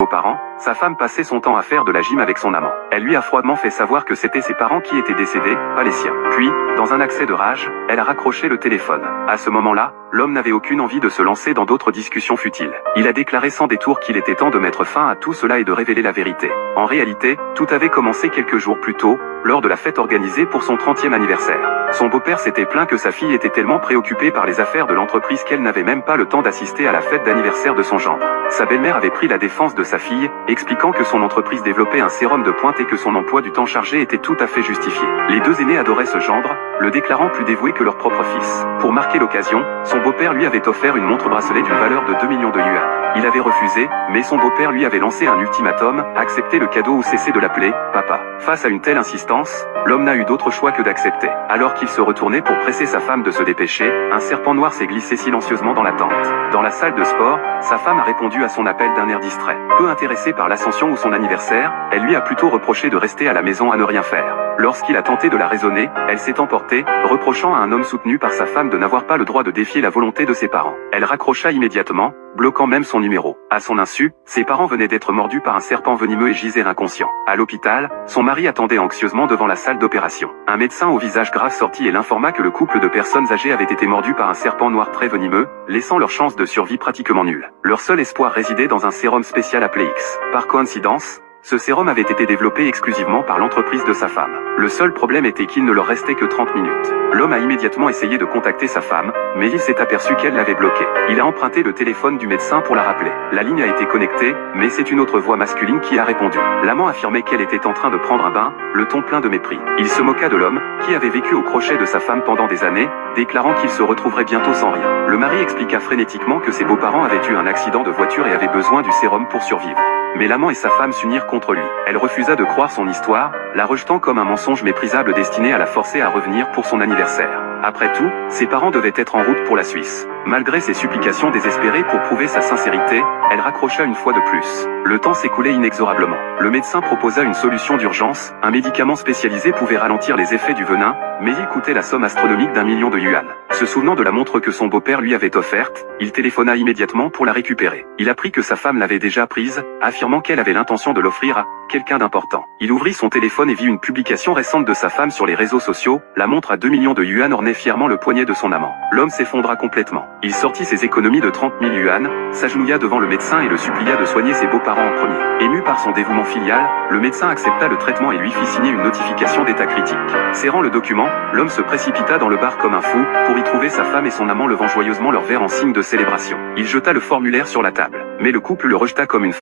Beaux-parents, sa femme passait son temps à faire de la gym avec son amant. Elle lui a froidement fait savoir que c'était ses parents qui étaient décédés, pas les siens. Puis, dans un accès de rage, elle a raccroché le téléphone. À ce moment-là, l'homme n'avait aucune envie de se lancer dans d'autres discussions futiles. Il a déclaré sans détour qu'il était temps de mettre fin à tout cela et de révéler la vérité. En réalité, tout avait commencé quelques jours plus tôt, lors de la fête organisée pour son 30e anniversaire. Son beau-père s'était plaint que sa fille était tellement préoccupée par les affaires de l'entreprise qu'elle n'avait même pas le temps d'assister à la fête d'anniversaire de son gendre. Sa belle-mère avait pris la défense de sa fille, expliquant que son entreprise développait un sérum de pointe et que son emploi du temps chargé était tout à fait justifié. Les deux aînés adoraient ce gendre, le déclarant plus dévoué que leur propre fils. Pour marquer l'occasion, son beau-père lui avait offert une montre-bracelet d'une valeur de 2 millions de yuan. Il avait refusé, mais son beau-père lui avait lancé un ultimatum, accepter le cadeau ou cesser de l'appeler « papa ». Face à une telle insistance, l'homme n'a eu d'autre choix que d'accepter. Alors qu'il se retournait pour presser sa femme de se dépêcher, un serpent noir s'est glissé silencieusement dans la tente. Dans la salle de sport, sa femme a répondu à son appel d'un air distrait. Peu intéressée par l'ascension ou son anniversaire, elle lui a plutôt reproché de rester à la maison à ne rien faire. Lorsqu'il a tenté de la raisonner, elle s'est emportée, reprochant à un homme soutenu par sa femme de n'avoir pas le droit de défier la volonté de ses parents. Elle raccrocha immédiatement, bloquant même son numéro. À son insu, ses parents venaient d'être mordus par un serpent venimeux et gisaient inconscients. À l'hôpital, son mari attendait anxieusement devant la salle d'opération. Un médecin au visage grave sortit et l'informa que le couple de personnes âgées avait été mordu par un serpent noir très venimeux, laissant leur chance de survie pratiquement nulle. Leur seul espoir résidait dans un sérum spécial appelé X. Par coïncidence, ce sérum avait été développé exclusivement par l'entreprise de sa femme. Le seul problème était qu'il ne leur restait que 30 minutes. L'homme a immédiatement essayé de contacter sa femme, mais il s'est aperçu qu'elle l'avait bloqué. Il a emprunté le téléphone du médecin pour la rappeler. La ligne a été connectée, mais c'est une autre voix masculine qui a répondu. L'amant affirmait qu'elle était en train de prendre un bain, le ton plein de mépris. Il se moqua de l'homme, qui avait vécu au crochet de sa femme pendant des années, déclarant qu'il se retrouverait bientôt sans rien. Le mari expliqua frénétiquement que ses beaux-parents avaient eu un accident de voiture et avaient besoin du sérum pour survivre. Mais l'amant et sa femme s'unirent contre lui. Elle refusa de croire son histoire, la rejetant comme un mensonge méprisable destiné à la forcer à revenir pour son anniversaire. Après tout, ses parents devaient être en route pour la Suisse. Malgré ses supplications désespérées pour prouver sa sincérité, elle raccrocha une fois de plus. Le temps s'écoulait inexorablement. Le médecin proposa une solution d'urgence, un médicament spécialisé pouvait ralentir les effets du venin, mais il coûtait la somme astronomique d'1 million de yuan. Se souvenant de la montre que son beau-père lui avait offerte, il téléphona immédiatement pour la récupérer. Il apprit que sa femme l'avait déjà prise, affirmant qu'elle avait l'intention de l'offrir à quelqu'un d'important. Il ouvrit son téléphone et vit une publication récente de sa femme sur les réseaux sociaux, la montre à 2 millions de yuan ornait fièrement le poignet de son amant. L'homme s'effondra complètement. Il sortit ses économies de 30 000 yuan, s'agenouilla devant le médecin et le supplia de soigner ses beaux-parents en premier. Ému par son dévouement filial, le médecin accepta le traitement et lui fit signer une notification d'état critique. Serrant le document, l'homme se précipita dans le bar comme un fou, pour y trouver sa femme et son amant levant joyeusement leur verre en signe de célébration. Il jeta le formulaire sur la table. Mais le couple le rejeta comme une